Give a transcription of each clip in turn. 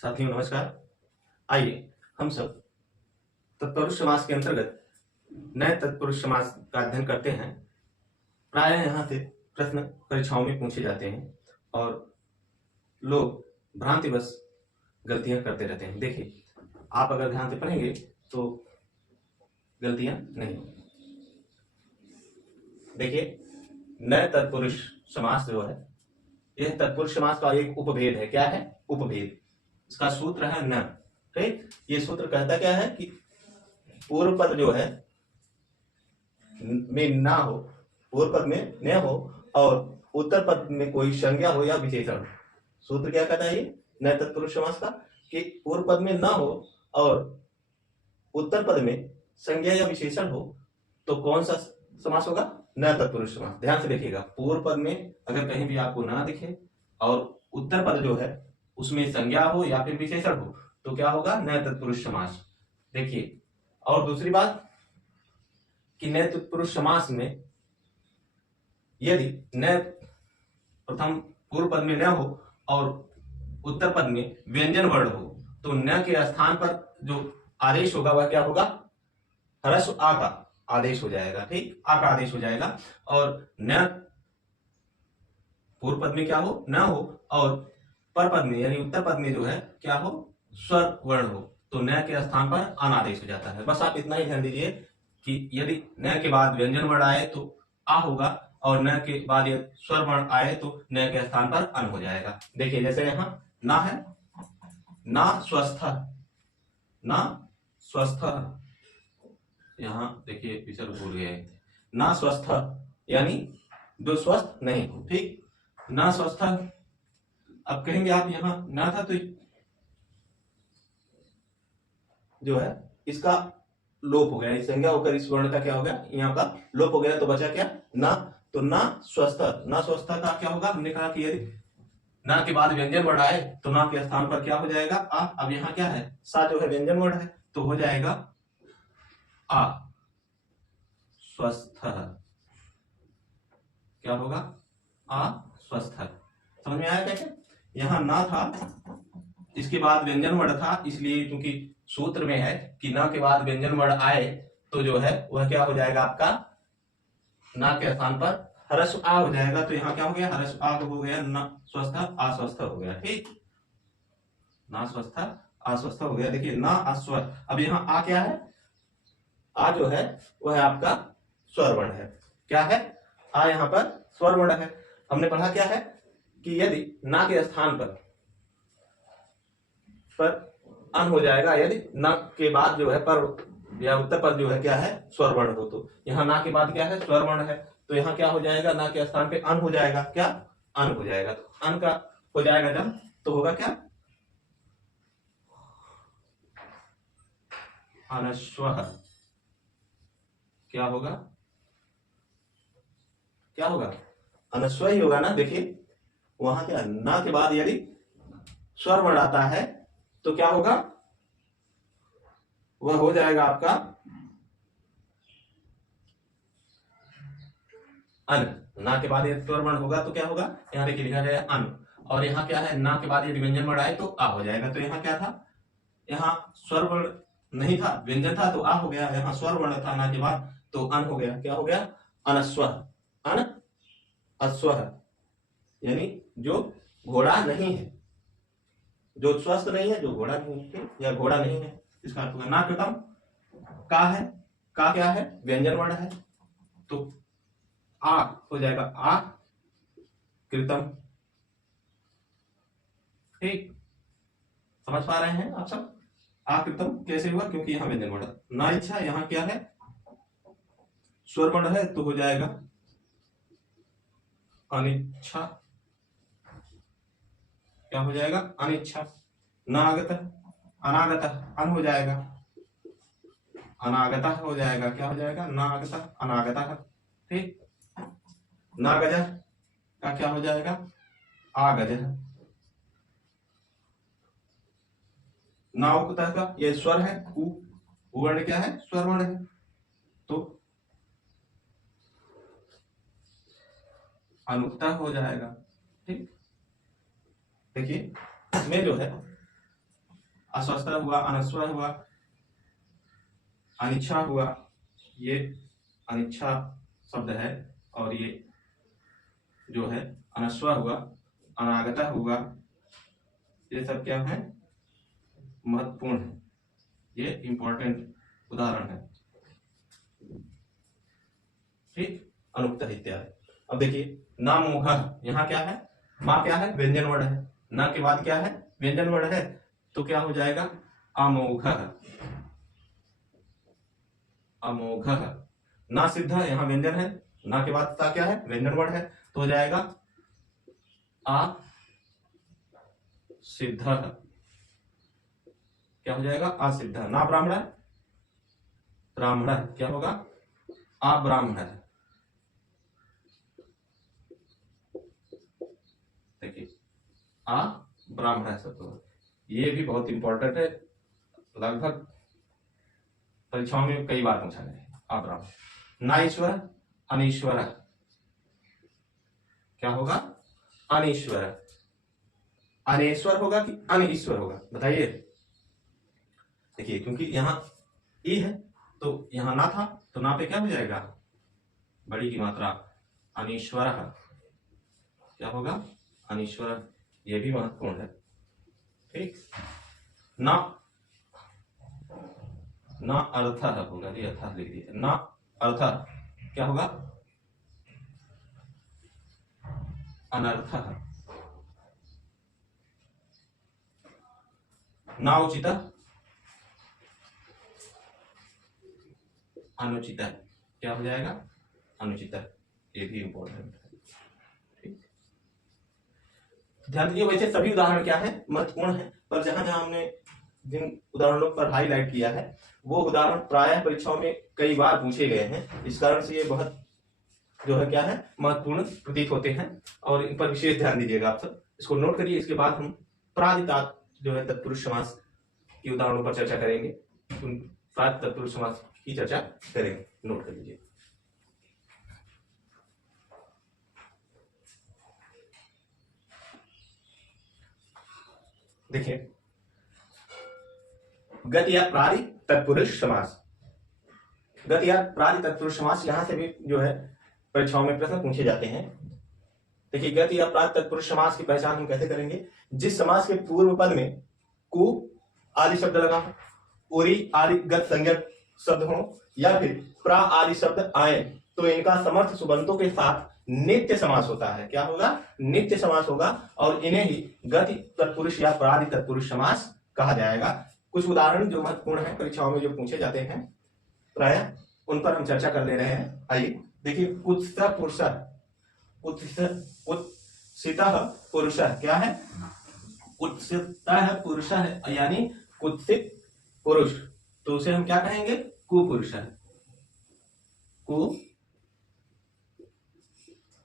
साथियों नमस्कार। आइए हम सब तत्पुरुष समास के अंतर्गत नए तत्पुरुष समास का अध्ययन करते हैं। प्राय यहाँ से प्रश्न परीक्षाओं में पूछे जाते हैं और लोग भ्रांतिवश गलतियां करते रहते हैं। देखिए, आप अगर ध्यान से पढ़ेंगे तो गलतियां नहीं। देखिए, नए तत्पुरुष समास जो है, यह तत्पुरुष समास का एक उपभेद है। क्या है? उपभेद। इसका सूत्र है न। ठीक, ये सूत्र कहता क्या है कि पूर्व पद जो है में ना हो, पूर्व पद में न हो और उत्तर पद में कोई संज्ञा हो या विशेषण। सूत्र क्या कहता है ये नए तत्पुरुष समास का कि पूर्व पद में ना हो और उत्तर पद में संज्ञा या विशेषण हो तो कौन सा समास होगा? नए तत्पुरुष समास। ध्यान से देखिएगा, पूर्व पद में अगर कहीं भी आपको ना दिखे और उत्तर पद जो है उसमें संज्ञा हो या फिर विशेषण हो तो क्या होगा? नए तत्पुरुष समास। देखिए, और दूसरी बात कि नए तत्पुरुष समास में यदि न प्रथम पूर्व पद में न हो और उत्तर पद में व्यंजन वर्ण हो तो न के स्थान पर जो आदेश होगा वह क्या होगा? ह्रस्व आ का आदेश हो जाएगा। ठीक, आ का आदेश हो जाएगा। और न पूर्व पद में क्या हो? न हो और पर पद में यानी उत्तर पद में जो है क्या हो? स्वर वर्ण हो तो न के स्थान पर अन आदेश हो जाता है। बस आप इतना ही ध्यान दीजिए कि यदि न के बाद व्यंजन वर्ण आए तो आ होगा और न के बाद यदि स्वर वर्ण आए तो न के स्थान पर अन हो जाएगा। देखिए, जैसे यहाँ ना है, ना स्वस्थ, ना स्वस्थ। यहाँ देखिए विसर्ग भूल गए, ना स्वस्थ यानी जो स्वस्थ नहीं हो। ठीक, ना स्वस्थ। अब कहेंगे आप यहाँ ना था तो जो है इसका लोप हो गया, इस संज्ञा होकर इस वर्ण का क्या हो गया? यहाँ का लोप हो गया तो बचा क्या? ना। तो ना स्वस्थ, ना स्वस्थ का क्या होगा? हमने कहा कि यदि ना के बाद व्यंजन वर्ण आए तो ना के स्थान पर क्या हो जाएगा? आ। अब यहाँ क्या है? सा जो है व्यंजन वर्ण है तो हो जाएगा आ स्वस्थ। क्या होगा? आ स्वस्थ। समझ में आया कैसे? यहाँ ना था, इसके बाद व्यंजन वर्ण था, इसलिए क्योंकि सूत्र में है कि ना के बाद व्यंजन वर्ण आए तो जो है वह क्या हो जाएगा? आपका ना के स्थान पर ह्रस्व आ हो जाएगा। तो यहाँ क्या हो गया? ह्रस्व आ हो गया, ना स्वस्थ अस्वस्थ हो गया। ठीक, ना स्वस्थ अस्वस्थ हो गया। देखिए, ना अस्वस्थ। अब यहाँ आ क्या है? आ जो है वह आपका स्वर वर्ण है। क्या है? आ यहाँ पर स्वर वर्ण है। हमने पढ़ा क्या है कि यदि ना के स्थान पर अन हो जाएगा, यदि ना के बाद जो है पर या उत्तर पद जो है क्या है? स्वर वर्ण हो। तो यहाँ ना के बाद क्या है? स्वर वर्ण है तो यहाँ क्या हो जाएगा? ना के स्थान पे अन हो जाएगा। क्या? अन हो जाएगा। तो अन का हो जाएगा जब तो होगा क्या? अनश्वः। क्या होगा? क्या होगा? अनस्व ही होगा ना। देखिए, वहां क्या ना के बाद यदि स्वर वर्ण आता है तो क्या होगा? वह हो जाएगा आपका अन। ना के बाद यदि स्वर वर्ण होगा तो क्या होगा? यहाँ देखिए लिखा जाएगा अन। और यहाँ क्या है? ना के बाद यदि व्यंजन वर्ण आए तो आ हो जाएगा। तो यहाँ क्या था? यहाँ स्वर वर्ण नहीं था, व्यंजन था तो आ हो गया। यहाँ स्वर वर्ण था ना के बाद तो अन हो गया। क्या हो गया? अनस्व। अन अस्व यानी जो घोड़ा नहीं है, जो स्वस्थ नहीं है, जो घोड़ा नहीं है या घोड़ा नहीं है, इसका अर्थ होगा ना कृतम। का है? का क्या है? व्यंजन वर्ण है तो आ हो जाएगा आ कृतम। ठीक, समझ पा रहे हैं आप सब? आ कृतम कैसे हुआ? क्योंकि यहाँ व्यंजन वर्ण। ना इच्छा, यहाँ क्या है? स्वर वर्ण है तो हो जाएगा अनिच्छा। क्या हो जाएगा? अनिच्छा। नागत, अनागत, अन हो जाएगा, अनागत हो जाएगा। क्या हो जाएगा? नागत, अनागत। ठीक, नागज का क्या हो जाएगा? आगज। नाउकता का ये स्वर है, उ वर्ण क्या है? स्वर वर्ण है तो अनुक्ता हो जाएगा। ठीक, देखिए इसमें जो है अस्वस्थ हुआ, अनस्वर हुआ, अनिच्छा हुआ, ये अनिच्छा शब्द है, और ये जो है अनस्वर हुआ, अनागता हुआ, ये सब क्या है, महत्वपूर्ण है, ये इंपॉर्टेंट उदाहरण है, ठीक। अनुक्त इत्यादि। अब देखिए नामोह, यहाँ क्या है, माँ क्या है, व्यंजन वर्ण है, ना के बाद क्या है, व्यंजन वर्ण है, तो क्या हो जाएगा, अमोघ, अमोघ। ना सिद्ध, यहाँ व्यंजन है, ना के बाद क्या है, व्यंजन वर्ण है, तो हो जाएगा आ सिद्ध, क्या हो जाएगा, असिद्ध। ना ब्राह्मण, ब्राह्मण क्या होगा, अब्राह्मण। देखिए अब्राह्मण सब, ये भी बहुत इंपॉर्टेंट है, लगभग परीक्षाओं में कई बार पूछा गया है। अब्राह्मण। ना ईश्वर, अनीश्वर, क्या होगा, अनीश्वर। अनेश्वर होगा कि अनईश्वर होगा, बताइए। देखिए क्योंकि यहाँ ई है तो यहाँ ना था, तो ना पे क्या हो जाएगा, बड़ी की मात्रा, अनीश्वर, क्या होगा, अनीश्वर। ये भी महत्वपूर्ण है, ठीक। ना, ना अर्थ होगा, ये अर्थ लिख दिए, ना अर्थ क्या होगा, अनर्थ। ना उचित, अनुचित, क्या हो जाएगा, अनुचित। ये भी इंपॉर्टेंट है, ठीक। ध्यान दीजिए, वैसे सभी उदाहरण क्या है, महत्वपूर्ण है, पर जहां जहां हमने जिन उदाहरणों पर हाईलाइट किया है वो उदाहरण प्रायः परीक्षाओं में कई बार पूछे गए हैं, इस कारण से ये बहुत जो है क्या है, महत्वपूर्ण प्रतीत होते हैं, और इन पर विशेष ध्यान दीजिएगा। आप सब इसको नोट करिए। इसके बाद हम प्रादितात जो है तत्पुरुष समास के उदाहरणों पर चर्चा करेंगे, उन प्राद तत्पुरुष समास की चर्चा करेंगे, नोट कर लीजिए। देखिए गति या प्रादि तत्पुरुष समास, गति या प्रादि तत्पुरुष समास यहां से भी जो है परीक्षाओं में प्रश्न पूछे जाते हैं। देखिए गति या प्रादि तत्पुरुष समास की पहचान हम कैसे करेंगे, जिस समास के पूर्व पद में कु आदि शब्द लगा हो, उरी आदि गत संज्ञक शब्द हो, या फिर प्रा आदि शब्द आए, तो इनका समर्थ सुबंतों के साथ नित्य समास होता है। क्या होगा, नित्य समास होगा, और इन्हें ही गति तत्पुरुष या प्रादि तत्पुरुष समास कहा जाएगा। कुछ उदाहरण जो महत्वपूर्ण है, परीक्षाओं में जो पूछे जाते हैं प्रायः, उन पर हम चर्चा कर ले रहे हैं। आइए देखिए, कुत्सित पुरुष, कुत्सित पुरुष क्या है, कुत्सित पुरुष है, यानी कुत्सित पुरुष, तो उसे हम क्या कहेंगे, कुपुरुष है,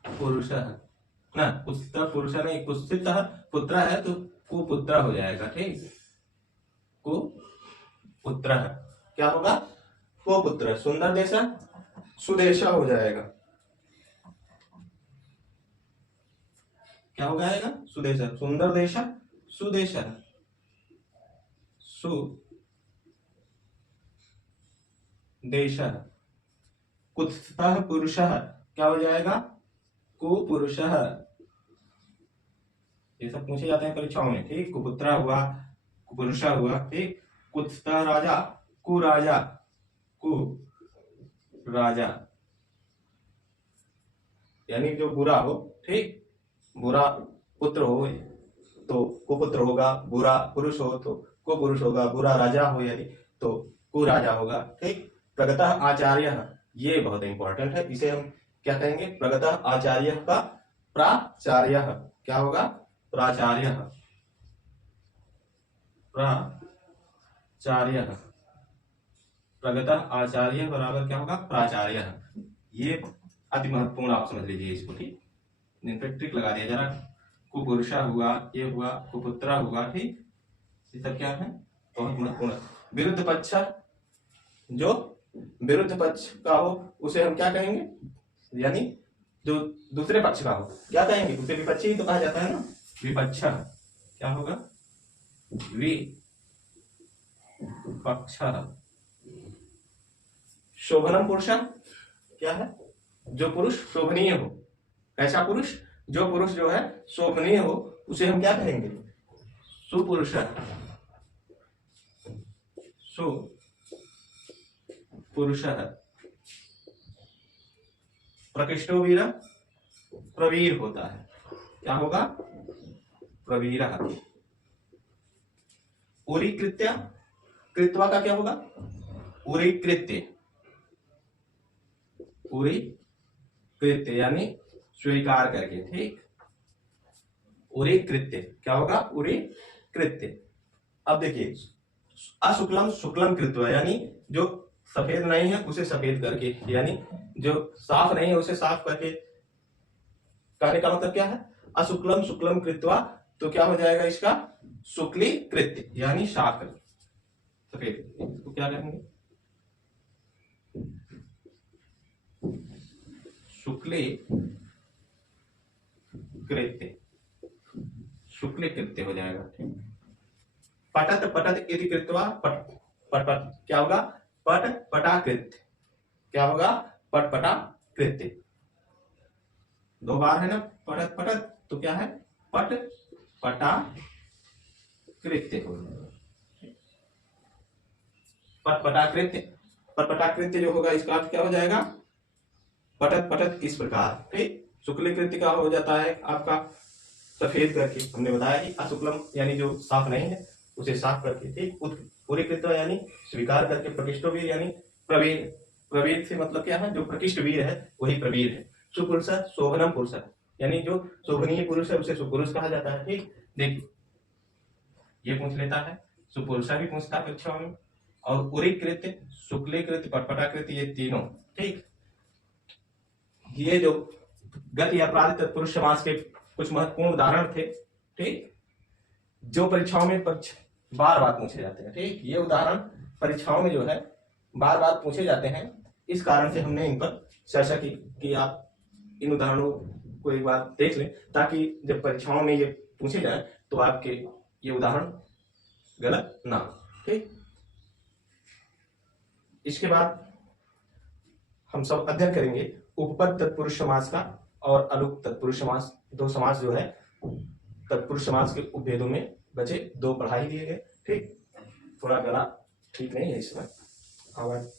कुपुरुष है ना। कुत्सित पुरुष नहीं, कुत्सित पुत्र है तो कुपुत्र हो जाएगा, ठीक। कुपुत्र क्या होगा, कुपुत्र। सुंदर देशा, सुदेशा हो जाएगा, क्या हो जाएगा, सुदेशा। सुंदर देशा, सुदेशा, सुदेशा। कुत्सित पुरुष क्या हो जाएगा, कुपुरुष। ये सब पूछे जाते हैं परीक्षाओं में, ठीक। कुपुत्र हुआ, कुपुरुष हुआ, ठीक। कुत्सित राजा, कुराजा, कुराजा, यानी जो बुरा हो, ठीक। बुरा पुत्र हो तो कुपुत्र होगा, बुरा पुरुष हो तो कुपुरुष होगा, बुरा राजा हो यदि तो कुराजा होगा, ठीक। प्रगतः आचार्य, ये बहुत इंपॉर्टेंट है, इसे हम क्या कहेंगे, प्रगतः आचार्य का प्राचार्य, क्या होगा, प्राचार्य, प्राचार्य। प्रगतः आचार्य बराबर क्या होगा, प्राचार्य। ये अति महत्वपूर्ण, आप समझ लीजिए इसको, ठीक। ट्रिक लगा दिया जरा। कुपुरुषा हुआ, ये हुआ, कुपुत्रा हुआ, ठीक। ये सब क्या है, बहुत महत्वपूर्ण। विरुद्ध पक्ष, जो विरुद्ध पक्ष का हो उसे हम क्या कहेंगे, यानी जो दूसरे पक्ष का हो क्या कहेंगे, उसे विपक्षी ही तो कहा जाता है ना, विपक्ष। क्या होगा, पक्षः। शोभनम पुरुष क्या है? जो पुरुष शोभनीय हो। कैसा पुरुष? जो पुरुष जो है शोभनीय हो उसे हम क्या कहेंगे? सुपुरुष। सुपुरुषः। प्रकृष्टो वीर प्रवीर होता है। क्या होगा? प्रवीरः। उरी कृत्य, कृत्वा का क्या होगा? उरी कृत्य। उरी कृत्य यानी स्वीकार करके, ठीक। उरी कृत्य क्या होगा? उरी कृत्य। अब देखिए, अशुक्लम शुक्लम कृत्वा यानी जो सफेद नहीं है उसे सफेद करके, यानी जो साफ नहीं है उसे साफ करके। कहने का मतलब क्या है? अशुक्लम शुक्लम कृत्वा, तो क्या हो जाएगा इसका? शुक्ली कृत्य यानी साफ करके, सफेद। तो क्या करेंगे? शुक्ली कृत्य, शुक्ली कृत्य हो जाएगा, ठीक। पटत पटत इति कृत्वा पट पट पट क्या होगा? पट पटाकृत्य। क्या होगा? पट पटाकृत्य। दो बार है ना पटत पटत, तो क्या है? पट पटाकृत्य हो जाएगा। पट पटाकृत्य, पट पटाकृत्य जो होगा इसका अर्थ क्या हो जाएगा? पटत पटत इस प्रकार, ठीक। शुक्ल कृत्य का हो जाता है आपका सफेद करके। हमने बताया कि अशुक्लम यानी जो साफ नहीं है उसे साफ करके, ठीक। पूरी कृत्य यानी स्वीकार करके। प्रकृष्टो वीर यानी प्रवीर। प्रवीर से मतलब क्या है? जो प्रकृष्ट वीर है वही प्रवीर है। सुपुरुष शोभनम पुरुष यानी जो शोभनीय पुरुष है उसे सुपुरुष कहा जाता है, ठीक। देखिए ये पूछ लेता है, सुपुरुषा भी पूछता है परीक्षाओं में, और उरी कृत्य, शुक्ली कृत्य, पटपटाकृत्य, ये तीनों, ठीक। ये जो गति अपराध तत्पुरुष समास के कुछ महत्वपूर्ण उदाहरण थे, ठीक, जो परीक्षाओं में बार बार पूछे जाते हैं, ठीक। ये उदाहरण परीक्षाओं में जो है बार बार पूछे जाते हैं, इस कारण से हमने इन पर चर्चा की कि आप इन उदाहरणों को एक बार देख लें, ताकि जब परीक्षाओं में ये पूछे जाए तो आपके ये उदाहरण गलत ना हो, ठीक। इसके बाद हम सब अध्ययन करेंगे उपपद तत्पुरुष समास का और अलुक तत्पुरुष समास। दो समास जो है तत्पुरुष समास के उपभेदों में बचे, दो पढ़ाई दिए गए, ठीक। थोड़ा गला ठीक नहीं है इसमें, और